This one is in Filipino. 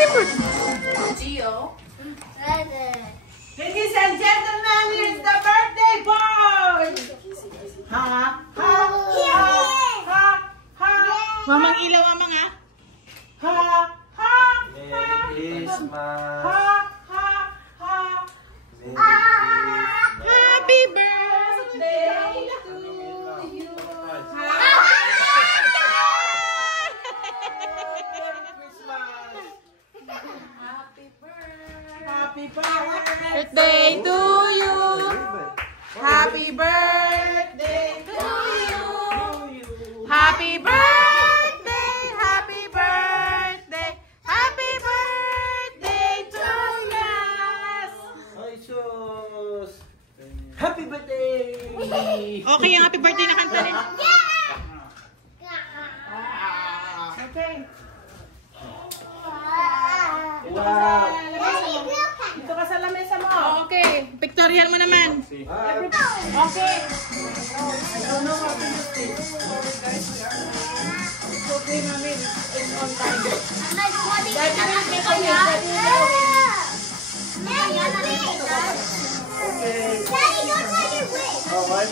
Gio. Ladies and gentlemen, here's the birthday boy! Ha? Ha? Ha? Ha? Ha? Mamang ilaw ang mga. Ha? Ha? Merry Christmas. Ha? Ha? Ha? Happy birthday to you. Happy birthday! Birthday to you. Happy birthday to you. Happy birthday. Happy birthday. Happy birthday to us. Ay, sus! Happy birthday! Okay, yung happy birthday na kanta rin. Okay. Wow! Dito ka sa lamesa mo. Okay, pictorial mo naman. Okay. I don't know how to use this. Okay, mami. It's on time. Okay. Daddy, go try your wig. Alright.